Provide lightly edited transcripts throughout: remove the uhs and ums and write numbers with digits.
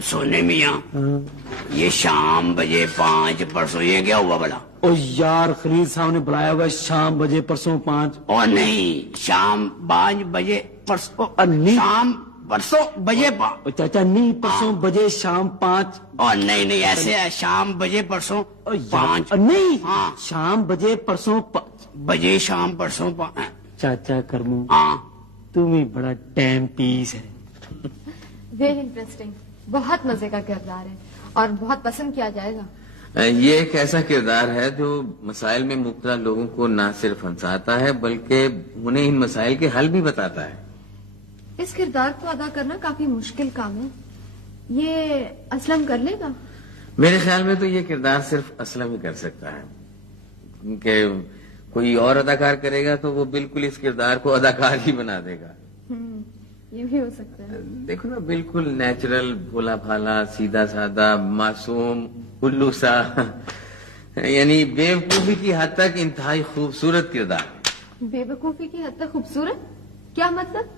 सोने मियाँ, ये शाम बजे 5 परसों ये क्या हुआ बड़ा? ओ यार, खलील साहब ने बुलाया हुआ शाम बजे परसों 5। ओ नहीं, शाम 5 बजे परसों, नहीं, शाम परसों बजे चाचा नहीं, परसों बजे शाम 5। और नहीं ऐसे है, शाम बजे परसों 5 नहीं, हाँ शाम बजे परसों 5 बजे शाम परसों 5। चाचा करमू, हाँ तुम ही बड़ा टाइम पीस है। वेरी इंटरेस्टिंग, बहुत मजे का किरदार है और बहुत पसंद किया जाएगा। ये एक ऐसा किरदार है जो मसाइल में मुब्तला लोगों को न सिर्फ हंसाता है बल्कि उन्हें इन मसाइल के हल भी बताता है। इस किरदार को अदा करना काफी मुश्किल काम है, ये असलम कर लेगा? मेरे ख्याल में तो ये किरदार सिर्फ असलम ही कर सकता है, क्योंकि कोई और अदाकार करेगा तो वो बिल्कुल इस किरदार को अदाकार ही बना देगा। ये भी हो सकता है। देखो ना, बिल्कुल नेचुरल, भोला भाला, सीधा साधा, मासूम, उल्लू सा, यानी बेवकूफी की हद तक इंतहाई खूबसूरत किरदार। बेवकूफी की हद तक खूबसूरत? क्या मतलब?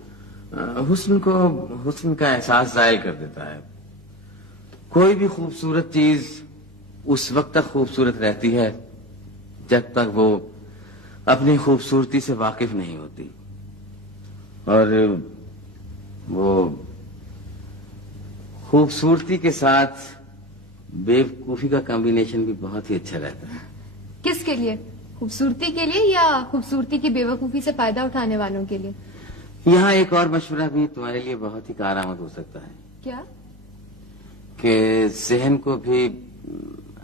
हुस्न का एहसास जाहिर कर देता है। कोई भी खूबसूरत चीज उस वक्त तक खूबसूरत रहती है जब तक वो अपनी खूबसूरती से वाकिफ नहीं होती, और वो खूबसूरती के साथ बेवकूफी का कॉम्बिनेशन भी बहुत ही अच्छा रहता है। किसके लिए? खूबसूरती के लिए या खूबसूरती की बेवकूफी से फायदा उठाने वालों के लिए? यहाँ एक और मशवरा भी तुम्हारे लिए बहुत ही कारआमद हो सकता है। क्या? कि जहन को भी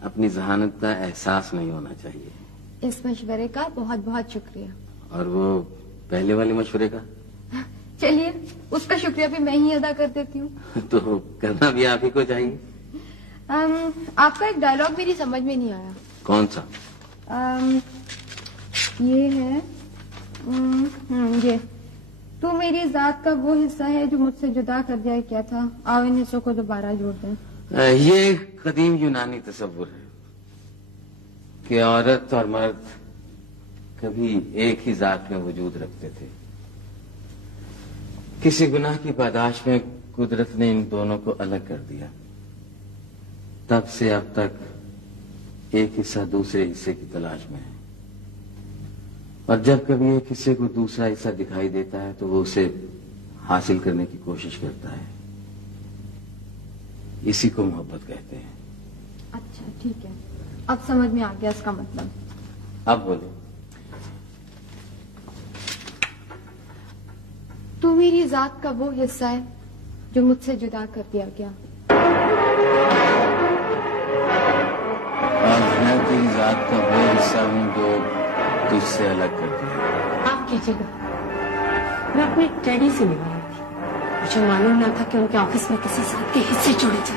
अपनी जहानत का एहसास नहीं होना चाहिए। इस मशवरे का बहुत बहुत शुक्रिया। और वो पहले वाले मशवरे का? चलिए, उसका शुक्रिया भी मैं ही अदा कर देती हूँ। तो करना भी आप ही को चाहिए। आपका एक डायलॉग मेरी समझ में नहीं आया। कौन सा? ये है, ये, तू मेरी जात का वो हिस्सा है जो मुझसे जुदा कर दिया क्या था, आओ इन हिस्सों को दोबारा जोड़ दें। ये एक कदीम यूनानी तस्वुर है कि औरत और मर्द कभी एक ही जात में वजूद रखते थे। किसी गुनाह की पादाश में कुदरत ने इन दोनों को अलग कर दिया। तब से अब तक एक हिस्सा दूसरे हिस्से की तलाश में है, और जब कभी एक हिस्से को दूसरा हिस्सा दिखाई देता है तो वो उसे हासिल करने की कोशिश करता है। इसी को मोहब्बत कहते हैं। अच्छा ठीक है, अब समझ में आ गया इसका मतलब। अब बोलो। तू मेरी जात का वो हिस्सा है जो मुझसे जुदा कर दिया गया। और मैं तेरी जात का वो हिस्सा हूं जो तुझसे अलग कर दिया। आप कीजिएगा, मैं अपने डैडी से मिलने आई थी। मुझे मालूम ना था कि उनके ऑफिस में किसी साथ के हिस्से जोड़े थे।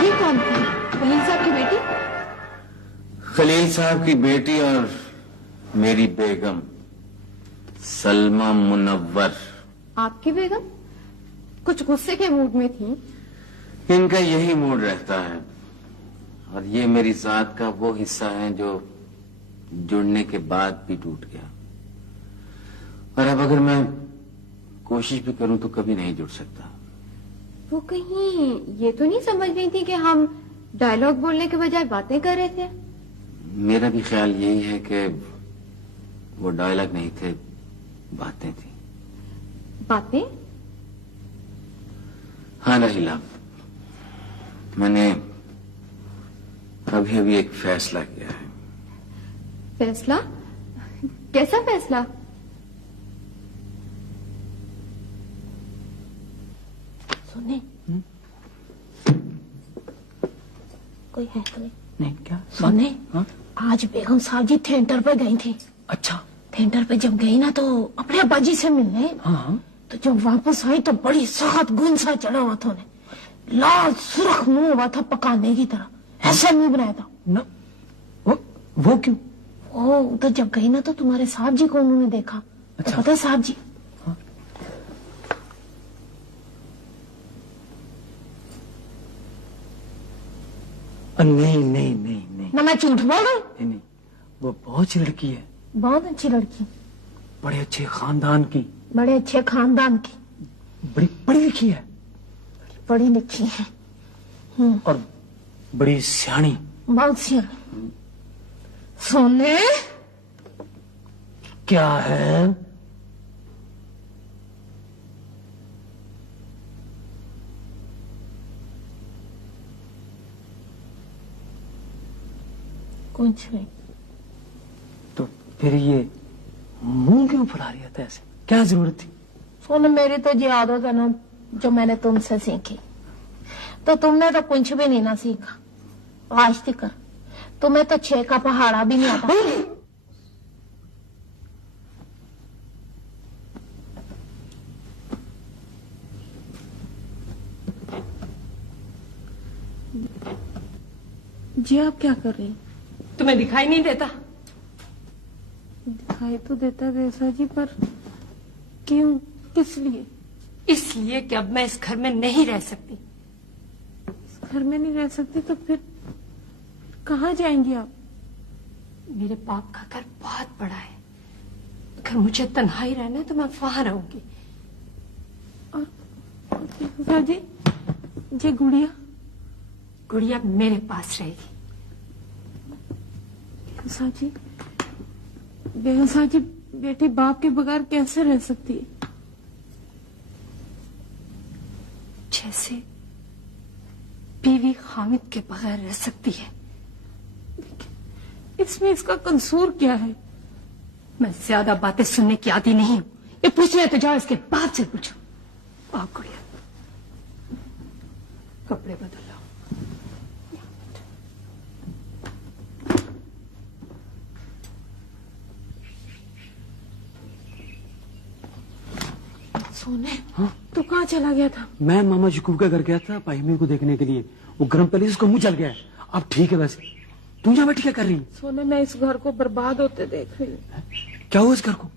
ये कौन थी? खलील साहब की बेटी? खलील साहब की बेटी और मेरी बेगम सलमा मुनव्वर। आपकी बेगम? कुछ गुस्से के मूड में थी। इनका यही मूड रहता है, और ये मेरी जात का वो हिस्सा है जो जुड़ने के बाद भी टूट गया, और अब अगर मैं कोशिश भी करूं तो कभी नहीं जुड़ सकता। वो कहीं ये तो नहीं समझ रही थी कि हम डायलॉग बोलने के बजाय बातें कर रहे थे? मेरा भी ख्याल यही है कि वो डायलॉग नहीं थे, बातें थी। बातें? हाँ रहीला, मैंने अभी अभी एक फैसला किया है। फैसला? कैसा फैसला? सुने, कोई है तो नहीं क्या? सुने, हाँ? आज बेगम साहब जी थिएटर पे गई थी। अच्छा। थिएटर पे जब गई ना तो अपने अब्बा जी से मिलने, हाँ। तो जब वापस आई तो बड़ी सख्त गुन सा चढ़ा हुआ था उन्हें, लाल सुर्ख मुंह हुआ था पकाने की तरह, ऐसा मुंह बनाया था ना। वो क्यों? वो उधर जब गई ना तो तुम्हारे साहब जी को उन्होंने देखा। अच्छा। तो पता है साहब जी, हाँ? नहीं नहीं नहीं नहीं ना मैं झूठ बोल रही? नहीं, वो बहुत अच्छी लड़की है। बहुत अच्छी लड़की, बड़े अच्छे खानदान की। बड़े अच्छे खानदान की। बड़ी पढ़ी लिखी है बड़ी लिखी है और बड़ी सियाणी। बहुत सियानी। सोने क्या है? कुछ नहीं। तो फिर ये मुंह क्यों फुला रही है ऐसे? क्या जरूरत थी? सोने मेरी तो ये आदत है ना जो मैंने तुमसे सीखी, तो तुमने तो कुछ भी नहीं ना सीखा आज तक। तुम्हें तो 6 का पहाड़ा भी नहीं आता। जी आप क्या कर रही हैं? तुम्हें दिखाई नहीं देता? दिखाई तो देता रेसा जी, पर क्यों, किस लिए? इसलिए कि अब मैं इस घर में नहीं रह सकती। इस घर में नहीं रह सकती तो फिर कहाँ जाएंगी आप? मेरे बाप का घर बहुत बड़ा है, अगर मुझे तन्हाई रहना है तो मैं वहां रहूंगी। और रेसा जी, ये गुड़िया? गुड़िया मेरे पास रहेगी। बेगम जी, बेगम साहब जी, बेटी बाप के बगैर कैसे रह सकती है? जैसे बीवी हामिद के बगैर रह सकती है। इसमें इसका कसूर क्या है? मैं ज्यादा बातें सुनने की आदी नहीं हूं। ये पूछना है तो जाओ इसके बाप से पूछो। आओ गुड़िया, कपड़े बदल लो। सोने, हाँ? तो कहाँ चला गया था? मैं मामा यकूब के घर गया था भाई मीर को देखने के लिए। वो गर्म पहले उसका मुंह जल गया है। अब ठीक है वैसे। तू यहाँ बैठी क्या कर रही? सोने, मैं इस घर को बर्बाद होते देख रही हूँ। क्या हुआ इस घर को?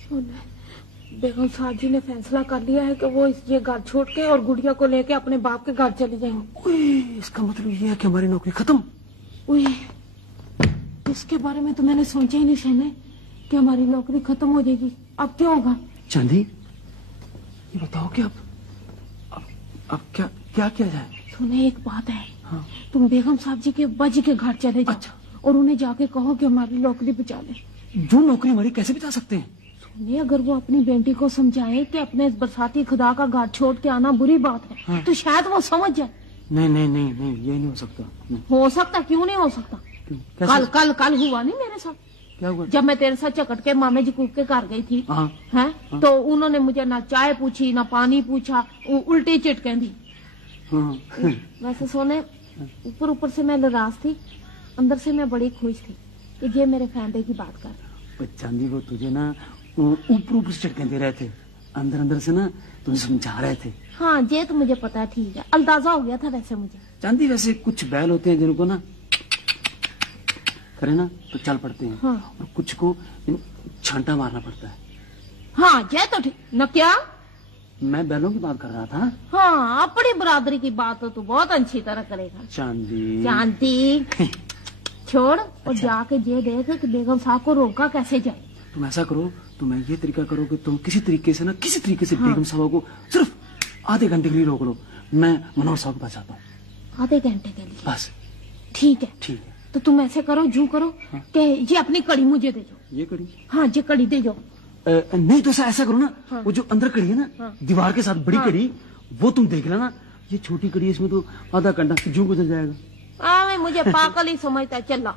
सोने, बेगम साहब जी ने फैसला कर लिया है कि वो ये घर छोड़ के और गुड़िया को लेके अपने बाप के घर चले जाएंगे। इसका मतलब ये है कि हमारी नौकरी खत्म। इसके बारे में तो मैंने सोचा ही नहीं सोने कि हमारी नौकरी खत्म हो जाएगी। अब क्या होगा? चांदी, ये बताओ कि अब क्या किया जाए? सोने, एक बात है। हाँ। तुम बेगम साहब जी के बाजी के घर चले जाओ। अच्छा। और उन्हें जाके कहो कि हमारी नौकरी बचा ले। जो नौकरी हमारी कैसे बचा सकते हैं? सोने, अगर वो अपनी बेटी को समझाए कि अपने इस बरसाती खुदा का घर छोड़ के आना बुरी बात है, हाँ। तो शायद वो समझ जाए। नहीं नहीं नहीं नहीं, ये नहीं हो सकता। नहीं। हो सकता? क्यों नहीं हो सकता? क्यों? कैसे? कल कल कल हुआ नहीं मेरे साथ? क्या हुआ? जब मैं तेरे साथ चकट के मामे यकूब के घर गई थी, हाँ। हैं? तो उन्होंने मुझे ना चाय पूछी ना पानी पूछा, उल्टी चिटके दी। हाँ। वैसे सोने, ऊपर ऊपर से मैं नाराज थी, अंदर से मैं बड़ी खुश थी कि ये मेरे फायदे की बात कर रहा। चांदी, वो तुझे ना ऊपर ऊपर से चटके दे रहे थे, अंदर अंदर से ना तुझे समझा रहे थे। हाँ, ये तो मुझे पता है, ठीक है, अंदाजा हो गया था वैसे मुझे। चांदी, वैसे कुछ बैल होते हैं जिनको ना करे ना तो चल पड़ते हैं। हाँ। और कुछ को छांटा मारना पड़ता है। हाँ, ये तो ठीक न। क्या? मैं बैलों की बात कर रहा था। हाँ, अपनी बरादरी की बात तो तू बहुत अच्छी तरह करेगा। चांदी, चांदी छोड़ और जाके ये देख कि बेगम साहब को रोका कैसे जाए। तुम ऐसा करो, तुम ये तरीका करो कि तुम किसी तरीके से बेगम साहब को सिर्फ आधे घंटे के लिए रोक लो। मैं मनोहर साहब के पास आता हूँ। आधे घंटे के लिए? बस। ठीक है। ठीक है। तो तुम ऐसे करो, जू करो। हाँ। कि ये अपनी कड़ी मुझे दे दो। ये कड़ी? हाँ, ये कड़ी दे दो। नहीं तो ऐसा करो ना। हाँ। वो जो अंदर कड़ी है ना, हाँ। दीवार के साथ बड़ी हाँ। कड़ी, वो तुम देख लेना। ये छोटी कड़ी है, इसमें तो आधा घंटा जू गुजर जाएगा। मैं मुझे पागल ही समझता है। चल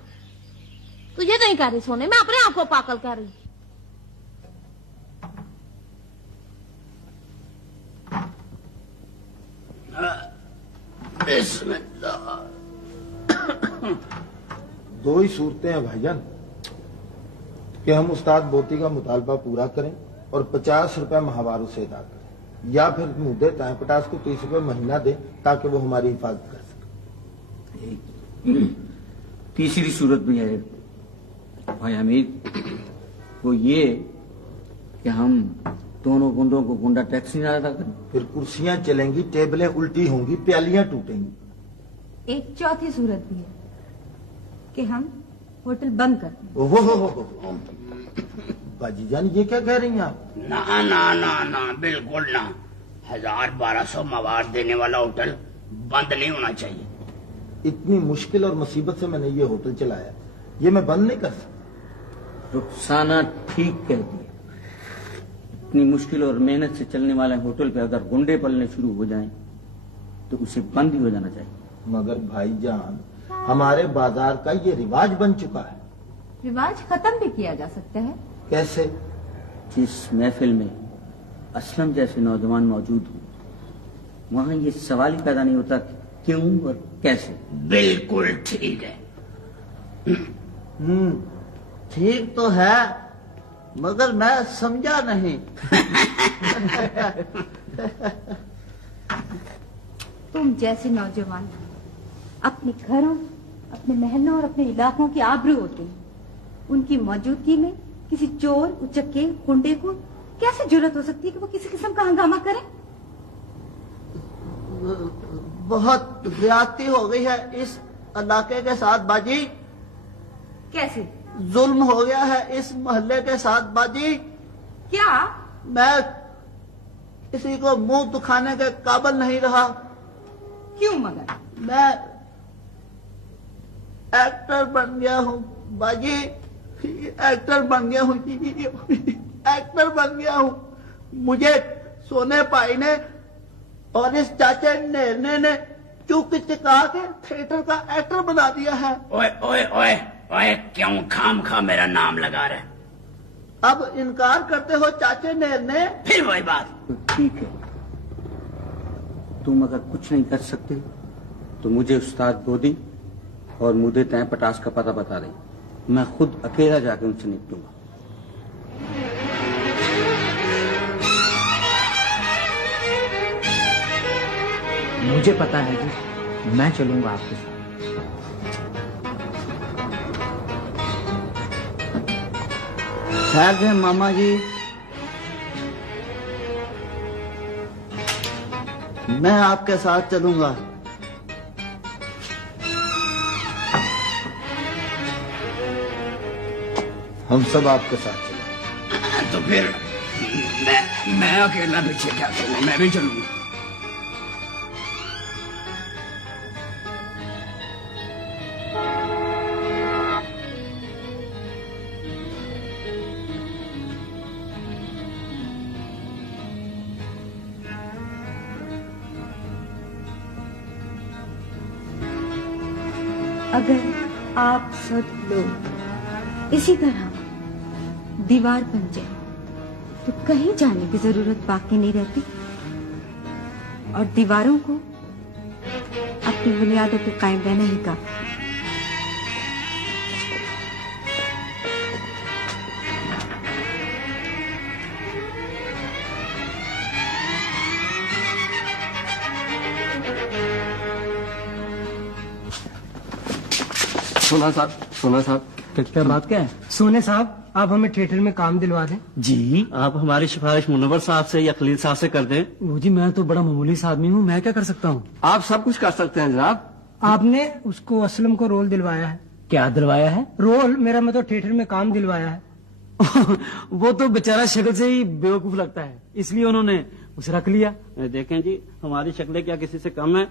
तुझे नहीं कह रही सोने, मैं अपने आप को पागल कह रही। दो ही सूरतें हैं भाईजान, कि हम उस्ताद बोती का मुतालबा पूरा करें और 50 रुपए माहवार उसे अदा करें, या फिर मुद्दे टाइम पटास को 30 रुपए महीना दे ताकि वो हमारी हिफाजत कर सके। तीसरी सूरत भी है भाई हमीद, वो ये कि हम दोनों गुंडों को गुंडा टैक्स नहीं अदा करें। फिर कुर्सियां चलेंगी, टेबलें उल्टी होंगी, प्यालियां टूटेंगी। एक चौथी सूरत भी है कि हम होटल बंद कर दें। ओहो हो। बाजी जान, ये क्या कह रही हैं आप? ना ना ना ना, बिल्कुल ना। 1200 मवाद देने वाला होटल बंद नहीं होना चाहिए। इतनी मुश्किल और मुसीबत से मैंने ये होटल चलाया, ये मैं बंद नहीं कर सकता। रुखसाना ठीक कहती है। इतनी मुश्किल और मेहनत से चलने वाले होटल पे अगर गुंडे पलने शुरू हो जाएं तो उसे बंद ही हो जाना चाहिए। मगर भाईजान, हमारे बाजार का ये रिवाज बन चुका है। रिवाज खत्म भी किया जा सकता है। कैसे? जिस महफिल में असलम जैसे नौजवान मौजूद हो वहां ये सवाल ही पैदा नहीं होता क्यों और कैसे। बिल्कुल ठीक है। ठीक तो है, मगर मैं समझा नहीं। तुम जैसे नौजवान अपने घरों, अपने महलों और अपने इलाकों की आबरू होते हैं, उनकी मौजूदगी में किसी चोर, उचक्के, गुंडे को कैसे जरूरत हो सकती है कि वो किसी किस्म का हंगामा करें? बहुत ज्यादती हो गई है इस इलाके के साथ बाजी। कैसे? जुल्म हो गया है इस मोहल्ले के साथ बाजी। क्या? मैं किसी को मुंह दुखाने के काबिल नहीं रहा। क्यों मगर? मैं एक्टर बन गया हूँ बाजी, एक्टर बन गया हूँ, एक्टर बन गया हूँ। मुझे सोने पाई ने और इस चाचे नेरने ने चुक चिका के थिएटर का एक्टर बना दिया है। ओए ओए ओए ओए, क्यों खाम खा मेरा नाम लगा रहे? अब इनकार करते हो चाचे नेरने? फिर वही बात। तो ठीक है, तुम अगर कुछ नहीं कर सकते तो मुझे उस्ताद बोदी और मुदे तय पटास का पता बता दें। मैं खुद अकेला जाकर उनसे निपटूंगा। मुझे पता है जी, मैं चलूंगा आपके साथ। खैर है मामा जी, मैं आपके साथ चलूंगा। हम सब आपके साथ चलेंगे। तो फिर मैं अकेला पीछे क्या करूंगा? मैं भी चलूंगा। अगर आप सब लोग इसी तरह दीवार बन जाए तो कहीं जाने की जरूरत बाकी नहीं रहती और दीवारों को अपनी बुनियादों पे कायम रहना ही काफी। सोना साहब क्या बात क्या है? सोने साहब, आप हमें थिएटर में काम दिलवा दें। जी, आप हमारी सिफारिश मुनव्वर साहब से या खलील साहब से कर दें। वो जी, मैं तो बड़ा मामूली सा आदमी हूँ, मैं क्या कर सकता हूँ? आप सब कुछ कर सकते हैं जनाब। आपने उसको असलम को रोल दिलवाया है। क्या दिलवाया है? रोल, मेरा मतलब थिएटर में काम दिलवाया है। वो तो बेचारा शक्ल से ही बेवकूफ लगता है, इसलिए उन्होंने उसे रख लिया। देखें जी, हमारी शक्लें क्या किसी से कम है?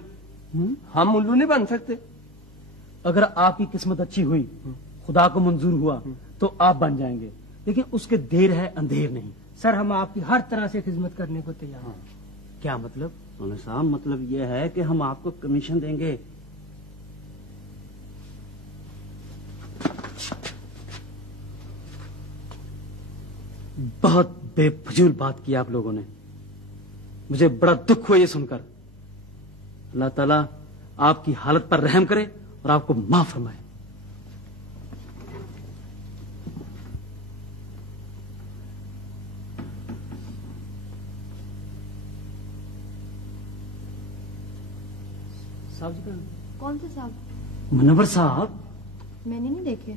हम उल्लू नहीं बन सकते। अगर आपकी किस्मत अच्छी हुई, खुदा को मंजूर हुआ, तो आप बन जाएंगे, लेकिन उसके देर है अंधेर नहीं। सर, हम आपकी हर तरह से खिदमत करने को तैयार हैं। क्या मतलब? सोने साहब, मतलब यह है कि हम आपको कमीशन देंगे। बहुत बेफजूल बात की आप लोगों ने, मुझे बड़ा दुख हुआ ये सुनकर। अल्लाह ताला आपकी हालत पर रहम करे और आपको माफ फरमाए। साहब जी, कौन से साहब? मुनव्वर साहब। मैंने नहीं देखे।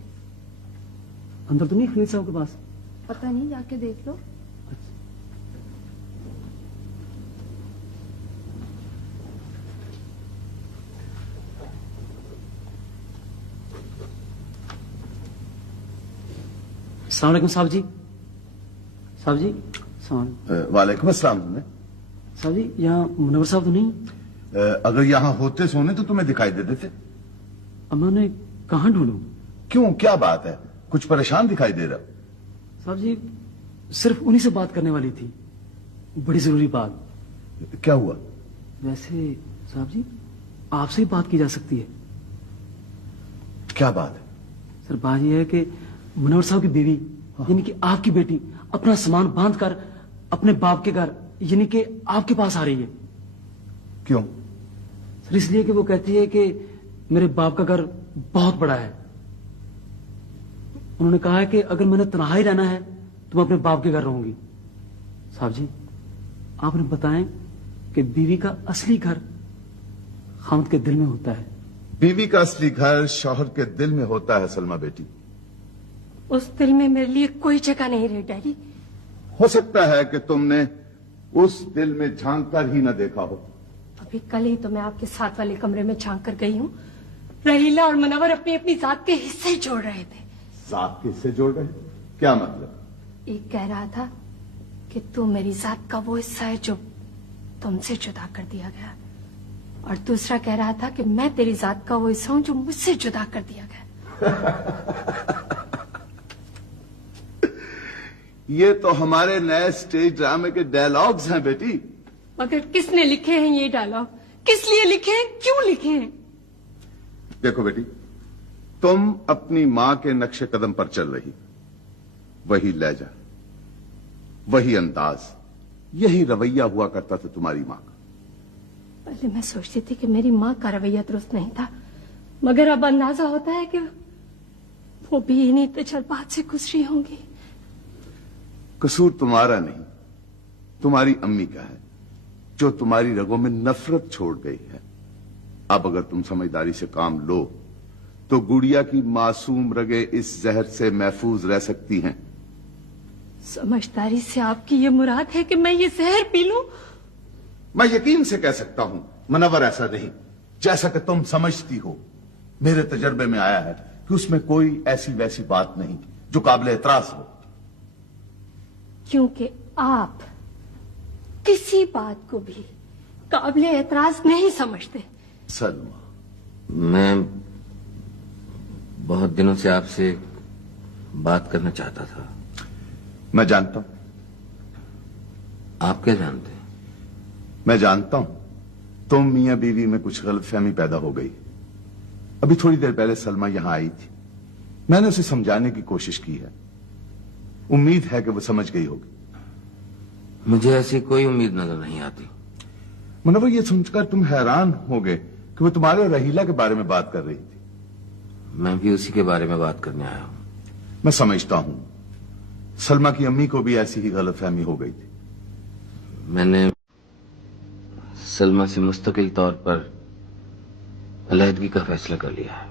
अंदर तो नहीं खलील साहब के पास? पता नहीं, जाके देख लो। अस्सलाम वालेकुम साहब जी। साहब जी, वालेकुम अस्सलाम। साहब जी यहाँ मुनव्वर साहब तो नहीं? अगर यहाँ होते सोने तो तुम्हें दिखाई देते थे। अब मैं उन्हें कहाँ ढूंढूं? क्यों, क्या बात है? कुछ परेशान दिखाई दे रहा? साहब जी सिर्फ उन्हीं से बात करने वाली थी, बड़ी जरूरी बात। क्या हुआ? वैसे साहब जी आपसे ही बात की जा सकती है। क्या बात है? सर बात यह है कि मुनव्वर साहब की बीवी यानी कि आपकी बेटी अपना सामान बांध कर अपने बाप के घर यानी कि आपके पास आ रही है। क्यों? सर इसलिए कि वो कहती है कि मेरे बाप का घर बहुत बड़ा है। उन्होंने कहा है कि अगर मैंने तन्हाई रहना है तो मैं अपने बाप के घर रहूंगी। साहब जी आपने बताएं कि बीवी का असली घर खामद के दिल में होता है। बीवी का असली घर शौहर के दिल में होता है सलमा बेटी। उस दिल में मेरे लिए कोई जगह नहीं रही डैडी। हो सकता है कि तुमने उस दिल में झांक कर ही न देखा हो। अभी कल ही तो मैं आपके साथ वाले कमरे में झांक कर गई हूँ। रहीला और मुनव्वर अपनी अपनी जात के हिस्से जोड़ रहे थे। जात के हिस्से जोड़ रहे? क्या मतलब? एक कह रहा था कि तू मेरी जात का वो हिस्सा है जो तुमसे जुदा कर दिया गया, और दूसरा कह रहा था कि मैं तेरी जात का वो हिस्सा हूं जो मुझसे जुदा कर दिया गया। ये तो हमारे नए स्टेज ड्रामे के डायलॉग्स हैं बेटी। मगर किसने लिखे हैं ये डायलॉग? किस लिए लिखे हैं? क्यों लिखे हैं? देखो बेटी, तुम अपनी मां के नक्शे कदम पर चल रही। वही लहजा, वही अंदाज, यही रवैया हुआ करता था तुम्हारी मां का। पहले मैं सोचती थी कि मेरी मां का रवैया दुरुस्त नहीं था, मगर अब अंदाजा होता है कि वो भी इन्हीं तजर्बात से गुजरी होंगी। कसूर तुम्हारा नहीं, तुम्हारी अम्मी का है, जो तुम्हारी रगों में नफरत छोड़ गई है। अब अगर तुम समझदारी से काम लो तो गुड़िया की मासूम रगे इस जहर से महफूज रह सकती हैं। समझदारी से आपकी ये मुराद है कि मैं ये जहर पी लूं? मैं यकीन से कह सकता हूं मुनव्वर ऐसा नहीं जैसा कि तुम समझती हो। मेरे तजर्बे में आया है कि उसमें कोई ऐसी वैसी बात नहीं जो काबिल एतराज हो। क्योंकि आप किसी बात को भी काबिल एतराज नहीं समझते। सलमा, मैं बहुत दिनों से आपसे बात करना चाहता था। मैं जानता हूं। आप क्या जानते हैं? मैं जानता हूं तुम मियां बीवी में कुछ गलतफहमी पैदा हो गई। अभी थोड़ी देर पहले सलमा यहां आई थी, मैंने उसे समझाने की कोशिश की है। उम्मीद है कि वो समझ गई होगी। मुझे ऐसी कोई उम्मीद नजर नहीं आती। मुनव्वर, ये समझकर तुम हैरान होगे कि वो तुम्हारे और रहीला के बारे में बात कर रही थी। मैं भी उसी के बारे में बात करने आया हूं। मैं समझता हूं सलमा की अम्मी को भी ऐसी ही गलतफहमी हो गई थी। मैंने सलमा से मुस्तकिल तौर पर अलहदगी का फैसला कर लिया है।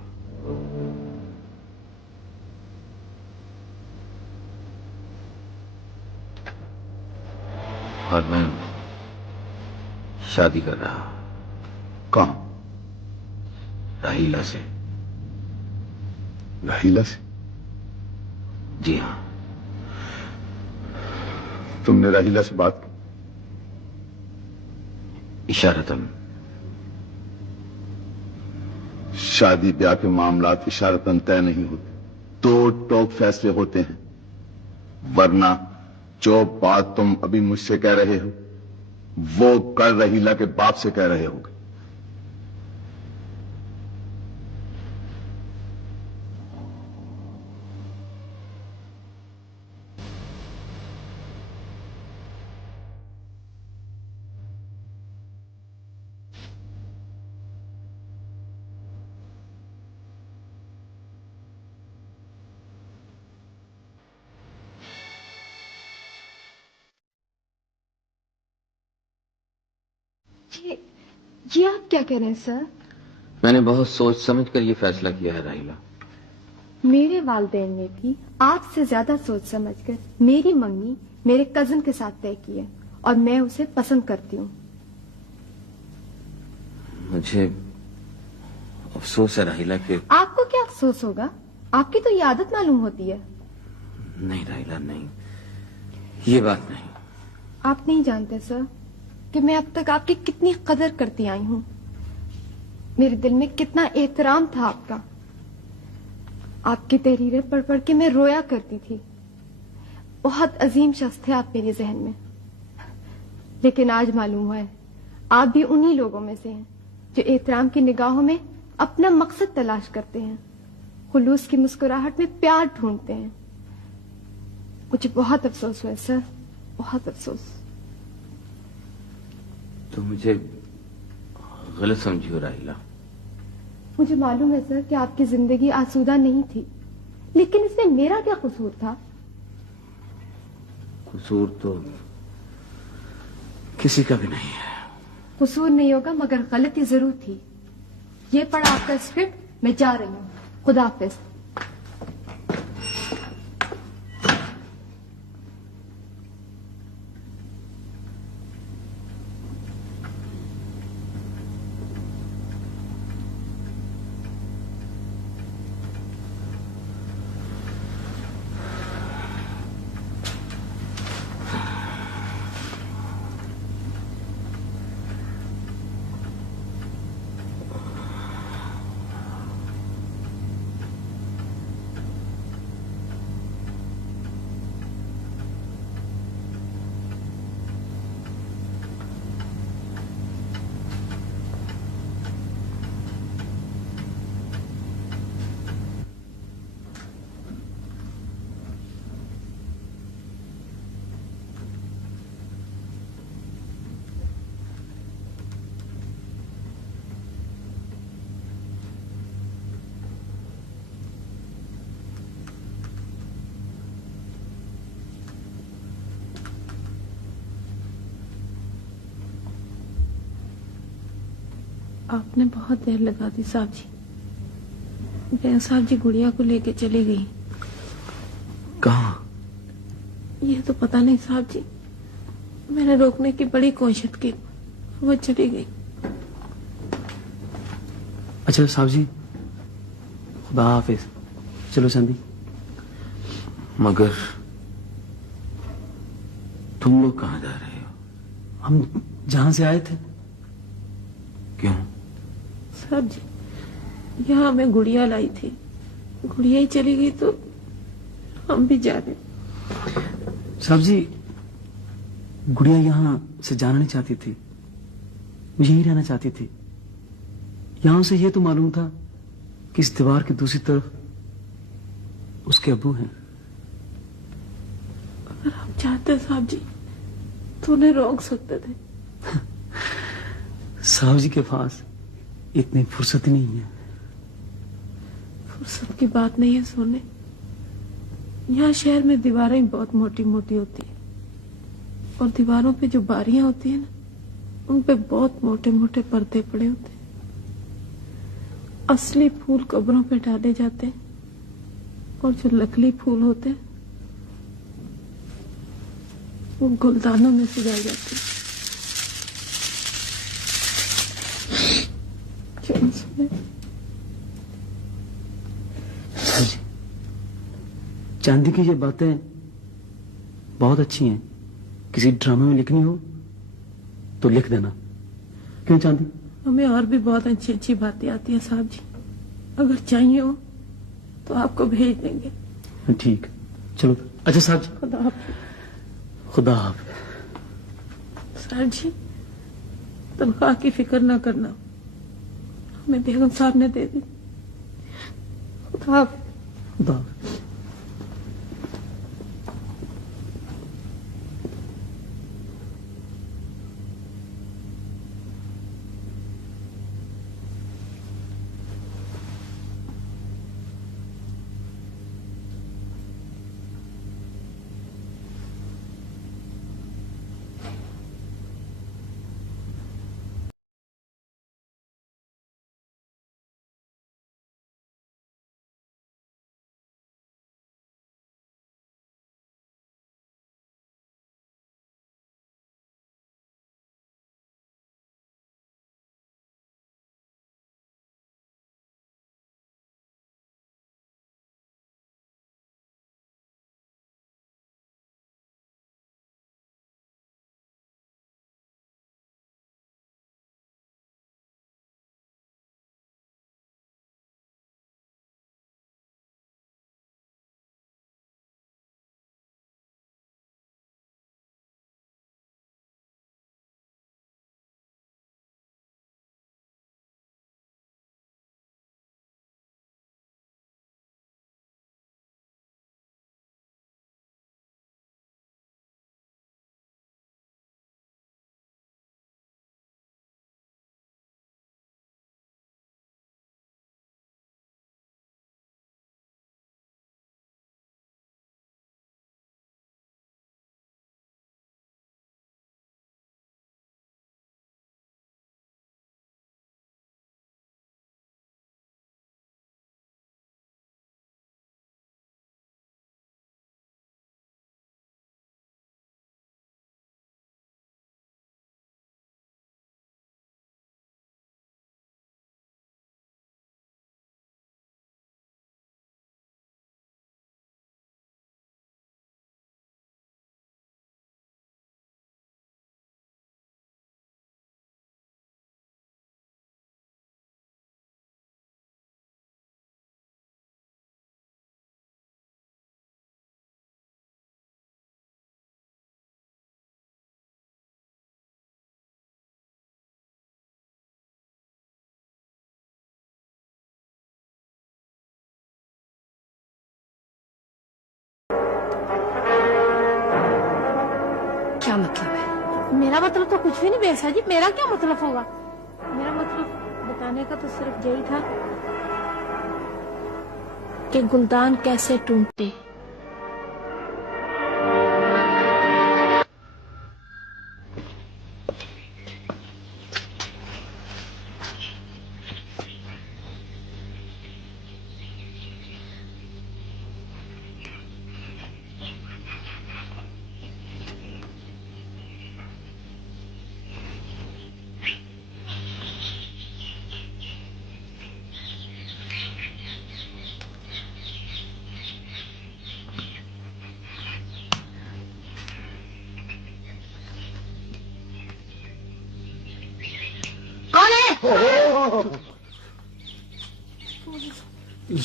और मैं शादी कर रहा। कहां? रहीला से। रहीला से? जी हां। तुमने रहीला से बात की? इशारतन। शादी ब्याह के मामलात इशारतन तय नहीं होते, तो टोक फैसले होते हैं। वरना जो बात तुम अभी मुझसे कह रहे हो वो कल रहीला के बाप से कह रहे होगे। ये आप क्या कह रहे हैं सर? मैंने बहुत सोच समझ कर यह फैसला किया है रहीला। मेरे वालिदैन ने भी आपसे ज्यादा सोच समझकर मेरी मंगनी मेरे कजन के साथ तय की है, और मैं उसे पसंद करती हूँ। मुझे अफसोस है रहीला कि आपको क्या अफसोस होगा? आपकी तो ये आदत मालूम होती है। नहीं रहीला, नहीं, ये बात नहीं। आप नहीं जानते सर, कि मैं अब तक आपकी कितनी कदर करती आई हूं। मेरे दिल में कितना एहतराम था आपका। आपकी तहरीरें पढ़ पढ़ के मैं रोया करती थी। बहुत अजीम शख्स थे आप मेरे जहन में। लेकिन आज मालूम हुआ है आप भी उन्हीं लोगों में से हैं जो एहतराम की निगाहों में अपना मकसद तलाश करते हैं, खुलूस की मुस्कुराहट में प्यार ढूंढते हैं। मुझे बहुत अफसोस हुआ सर, बहुत अफसोस। तो मुझे गलत समझी हो राहिला। मुझे मालूम है सर कि आपकी जिंदगी आसूदा नहीं थी, लेकिन इसमें मेरा क्या कसूर था? कसूर तो किसी का भी नहीं है। कसूर नहीं होगा मगर गलती जरूर थी। ये पढ़ा आपका स्क्रिप्ट, मैं जा रही हूँ। खुदा हाफिज। आपने बहुत देर लगा दी साहब जी। बैंक साहब जी गुड़िया को लेके चली गई। कहाँ? ये तो पता नहीं साहब जी, मैंने रोकने की बड़ी कोशिश की, वो चली गई। अच्छा साहब जी, खुदा हाफिज। चलो संदी। मगर तुम लोग कहाँ जा रहे हो? हम जहां से आए थे। क्यों? साहब जी, यहाँ मैं गुड़िया लाई थी, गुड़िया ही चली गई तो हम भी जा रहे। साहब जी, गुड़िया यहाँ से जाना नहीं चाहती थी, वो यहीं रहना चाहती थी। यहां से ये तो मालूम था कि इस दीवार की दूसरी तरफ उसके अब्बू हैं। अगर आप चाहते साहब जी तो उन्हें रोक सकते थे। साहब जी के पास इतनी फुर्सत ही नहीं है। फुर्सत की बात नहीं है सोने, यहाँ शहर में दीवारें बहुत मोटी मोटी होती है और दीवारों पे जो बारियां होती है ना, उन पे बहुत मोटे मोटे पर्दे पड़े होते हैं। असली फूल कब्रों पे डाले जाते हैं और जो नकली फूल होते हैं वो गुलदानों में सजाए जाते हैं। चांदी की ये बातें बहुत अच्छी हैं, किसी ड्रामे में लिखनी हो तो लिख देना। क्यों चांदी? हमें और भी बहुत अच्छी अच्छी बातें आती हैं साहब जी, अगर चाहिए हो तो आपको भेज देंगे। ठीक, चलो। अच्छा साहब जी, खुदा हाफिज। खुदा हाफिज। साहब जी, तनख्वाह की फिक्र ना करना, हमें बेगम साहब ने दे दी। खुदा हाफिज। खुदा हाफिज। क्या मतलब है? मेरा मतलब तो कुछ भी नहीं बेसा जी, मेरा क्या मतलब होगा? मेरा मतलब बताने का तो सिर्फ यही था कि गुलदान कैसे टूटे।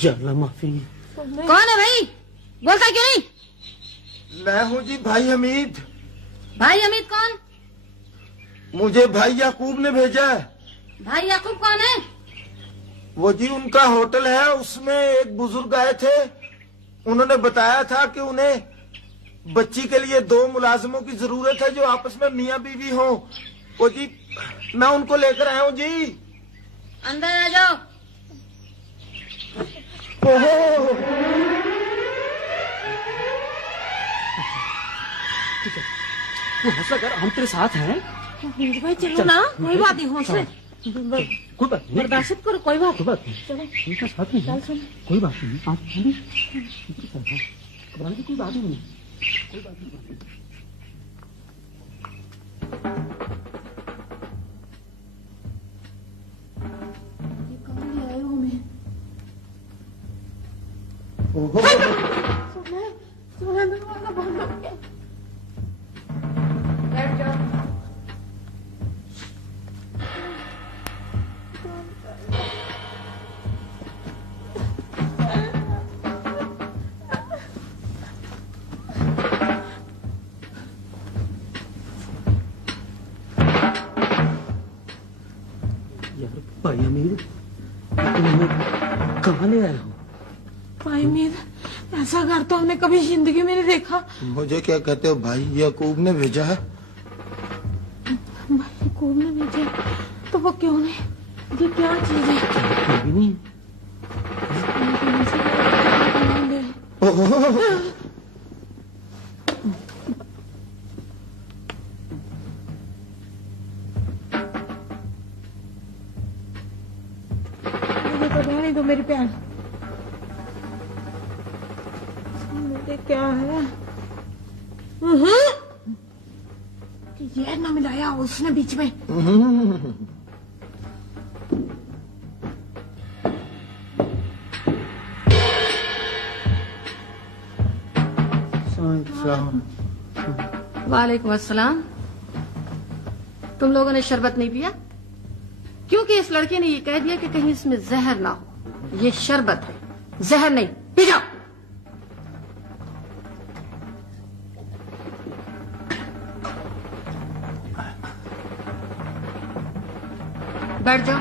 अल्लाह माफी। कौन है भाई? बोलता क्यों नहीं? मैं हूँ जी भाई हमीद। भाई हमीद कौन? मुझे भाई याकूब ने भेजा है। भाई याकूब कौन है? वो जी उनका होटल है, उसमें एक बुजुर्ग आए थे। उन्होंने बताया था कि उन्हें बच्ची के लिए 2 मुलाजिमों की जरूरत है जो आपस में मियाँ बीवी हों। वो जी मैं उनको लेकर आया हूँ जी। अंदर आ जाओ। तू हौसला कर, हम तेरे साथ हैं। भाई चलो ना, कोई बात नहीं, हौसले कोई बात नहीं, बर्दाश्त करो, कोई बात नहीं। चलो उनका साथ में है। कोई बात नहीं, आप घबराने की कोई बात ही नहीं, कोई बात नहीं। सोना दरवाजा बंद हो गया। बैठ जाओ। यार भाई अमीर, तुम हमें कहाँ ले आए हो? भाई मीर, ऐसा घर तो हमने कभी जिंदगी में नहीं देखा। मुझे क्या कहते हो भाई याकूब ने भेजा है। भाई याकूब ने भेजा तो वो क्यों नहीं? ये क्या चीज है? भी नहीं। मुझे तो रहने दो मेरी बहन। क्या है? ये ना मिलाया उसने बीच में। वालेकुम अस्सलाम। तुम लोगों ने शरबत नहीं पिया? क्योंकि इस लड़के ने ये कह दिया कि कहीं इसमें जहर ना हो। ये शरबत है, जहर नहीं। पी जाओ। बैठ जाओ।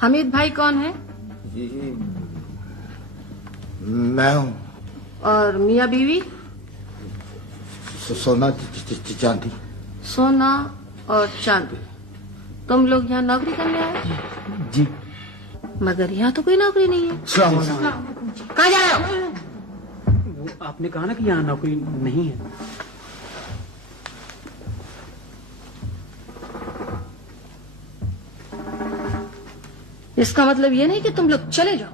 हमीद भाई कौन है? जी मैं हूँ। और मियाँ बीवी? सोना चांदी। सोना और चांदी। तुम लोग यहाँ नौकरी करने आए? जी। मगर यहाँ तो कोई नौकरी नहीं है। कहाँ जा रहे हो? आपने कहा ना कि यहाँ नौकरी नहीं है। इसका मतलब ये नहीं कि तुम लोग चले जाओ।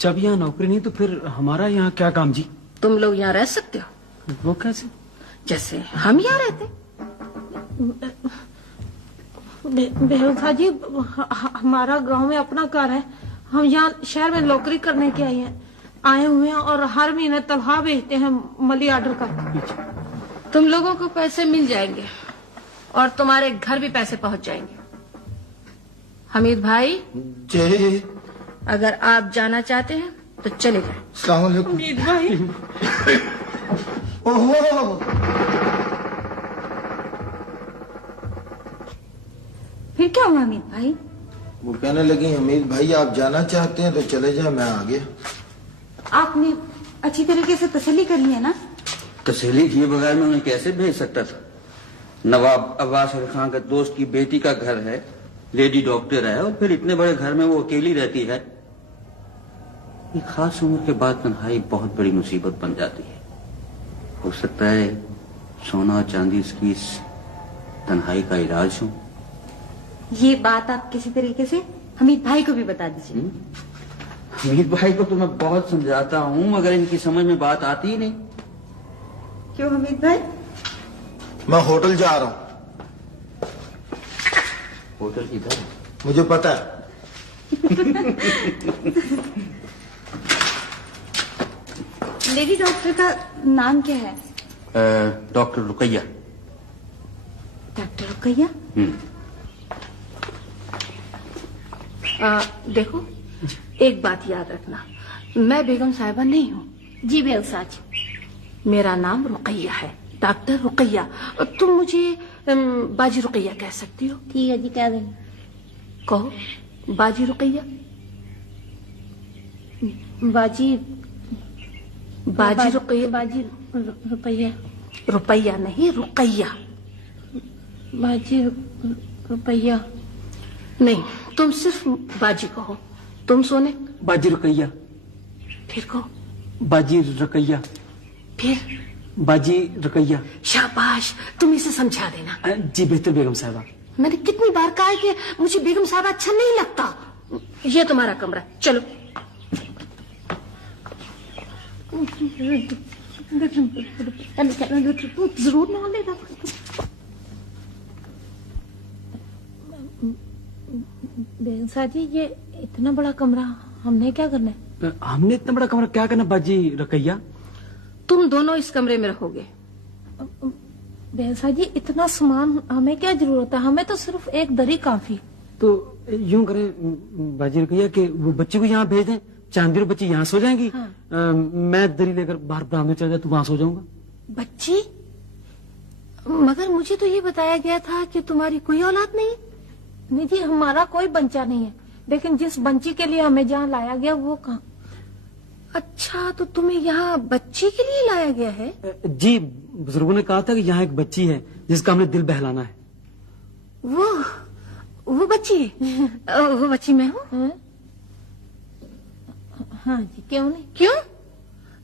जब यहाँ नौकरी नहीं तो फिर हमारा यहाँ क्या काम जी? तुम लोग यहाँ रह सकते हो। वो कैसे? जैसे हम यहाँ रहते। बेहुदा जी, हमारा गांव में अपना घर है। हम यहाँ शहर में नौकरी करने के आए हुए हैं और हर महीने तनख्वाह भेजते हैं मली ऑर्डर का। तुम लोगों को पैसे मिल जाएंगे और तुम्हारे घर भी पैसे पहुंच जाएंगे। हमीद भाई जी, अगर आप जाना चाहते हैं तो चले जाएं। अस्सलाम वालेकुम। हमीद भाई। ओहो, फिर क्या हुआ अमित भाई? वो कहने लगी हमीद भाई आप जाना चाहते हैं तो चले जाए, मैं आ गया। आपने अच्छी तरीके से तसल्ली कर ली है ना? तसल्ली किए बगैर मैं उन्हें कैसे भेज सकता था? नवाब अब्बास अली खान का दोस्त की बेटी का घर है, लेडी डॉक्टर है, और फिर इतने बड़े घर में वो अकेली रहती है। एक खास उम्र के बाद तन्हाई बहुत बड़ी मुसीबत बन जाती है। हो सकता है सोना और चांदी इसकी इस तन्हाई का इलाज हो। ये बात आप किसी तरीके से हमीद भाई को भी बता दीजिए। हमीद भाई को तो मैं बहुत समझाता हूँ, मगर इनकी समझ में बात आती ही नहीं। क्यों हमीद भाई? मैं होटल जा रहा हूँ। होटल किधर? मुझे पता है। लेडी डॉक्टर का नाम क्या है? डॉक्टर रुकैया। डॉक्टर रुकैया? देखो, एक बात याद रखना, मैं बेगम साहिबा नहीं हूँ। जी बेगम साज, मेरा नाम रुकैया है, डॉक्टर रुकैया। तुम मुझे बाजी रुकैया कह सकती हो। ठीक है जी, कह देंगे। कहो बाजी रुकैया। बाजी बाजी रुकैया। बाजी रुपैया। रुपैया नहीं, रुकैया। बाजी रुपैया नहीं, तुम सिर्फ बाजी कहो। तुम सोने? बाजी रुकैया। फिर कहो। बाजी रुकैया। फिर? बाजी रुकैया। शाबाश, तुम इसे समझा देना। जी बेहतर बेगम साहिबा। मैंने कितनी बार कहा है कि मुझे बेगम साहब अच्छा नहीं लगता। ये तुम्हारा कमरा, चलो। जरूर ना लेगा। बेगम साहब जी, ये इतना बड़ा कमरा हमने क्या करना है? हमने इतना बड़ा कमरा क्या करना बाजी रुकैया? तुम दोनों इस कमरे में रहोगे। बेगम साहब जी, इतना सामान हमें क्या जरूरत है? हमें तो सिर्फ एक दरी काफी। तो यूं करें बाजी रुकैया कि वो बच्चे को यहाँ भेज दें, चांदी और बच्ची यहाँ सो जाएंगी। हाँ। मैं दरी लेकर बाहर बरामदे चल जाए तो वहां सो जाऊंगा। बच्ची? मगर मुझे तो ये बताया गया था कि तुम्हारी कोई औलाद नहीं। नहीं जी, हमारा कोई बच्चा नहीं है, लेकिन जिस बच्ची के लिए हमें जहाँ लाया गया वो कहाँ? अच्छा, तो तुम्हें यहाँ बच्ची के लिए लाया गया है? जी, बुजुर्गों ने कहा था कि यहाँ एक बच्ची है जिसका हमने दिल बहलाना है। वो बच्ची है? वो बच्ची मैं हूँ। हाँ जी, क्यों नहीं? क्यों?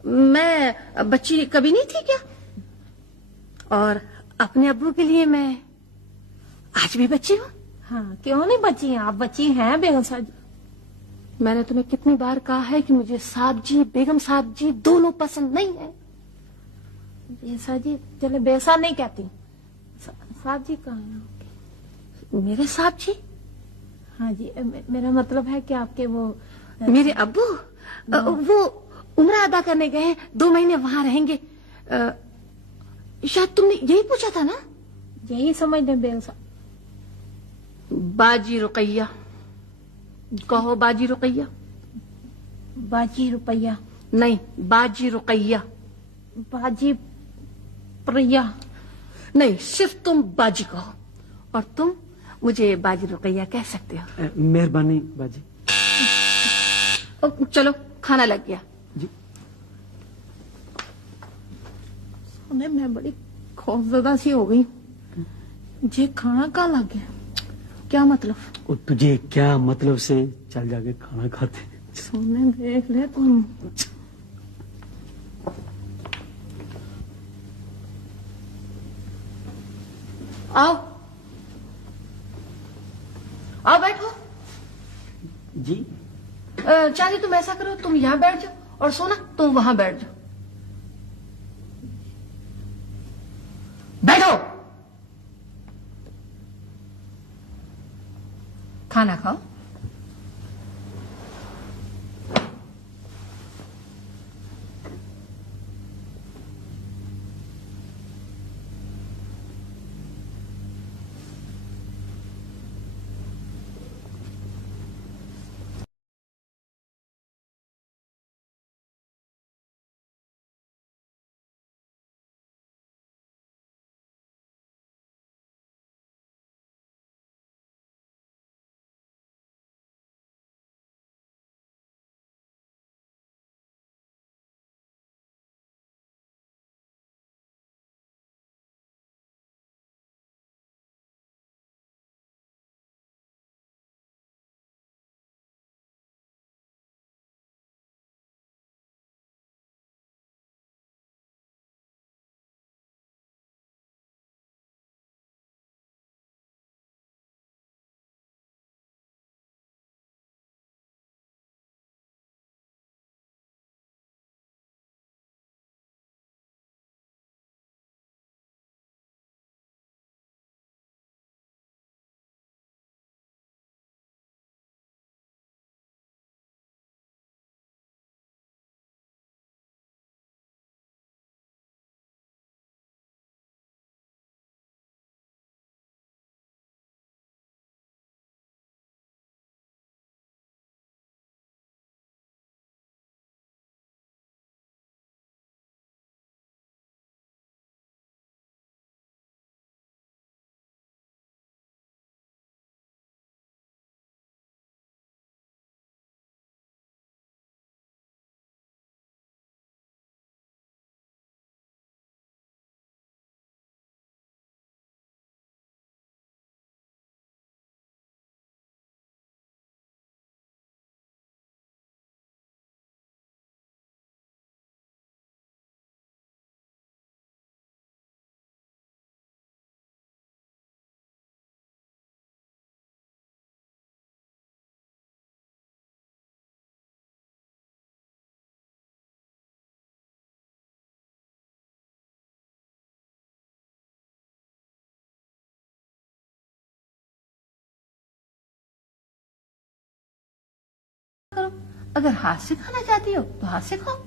मैं बच्ची कभी नहीं थी क्या? और अपने अब्बू के लिए मैं आज भी बच्ची हूँ। हाँ, क्यों नहीं बच्ची हैं आप? बच्ची हैं बेगम साहब जी। मैंने तुम्हें कितनी बार कहा है कि मुझे साहब जी, बेगम साहब जी दोनों पसंद नहीं है। बेसा जी, चले बेसा नहीं कहती। साहब जी कहाँ हैं? मेरे साहब जी? हाँ जी, मेरा मतलब है कि आपके वो मेरे अब्बू वो उम्र अदा करने गए हैं, 2 महीने वहां रहेंगे। शायद तुमने यही पूछा था ना? यही समझ लें बेगम साहब। बाजी रुकैया कहो। बाजी रुकैया। बाजी रुपैया नहीं, बाजी रुकैया। बाजी प्रिया नहीं, सिर्फ तुम बाजी कहो, और तुम मुझे बाजी रुकैया कह सकते हो। मेहरबानी बाजी। चलो, खाना लग गया। जी। सोने मैं बड़ी खौफजदा सी हो गई। मुझे खाना कहाँ लग गया? क्या मतलब? और तुझे क्या मतलब से चल जाके खाना खाते? सोने देख ले तुम। आओ आओ, बैठो। जी। चांदी, तुम ऐसा करो, तुम यहाँ बैठ जाओ, और सोना तुम वहां बैठ जाओ। बैठो। खाना खाओ। अगर हाथ से खाना चाहती हो तो हाथ से खाओ।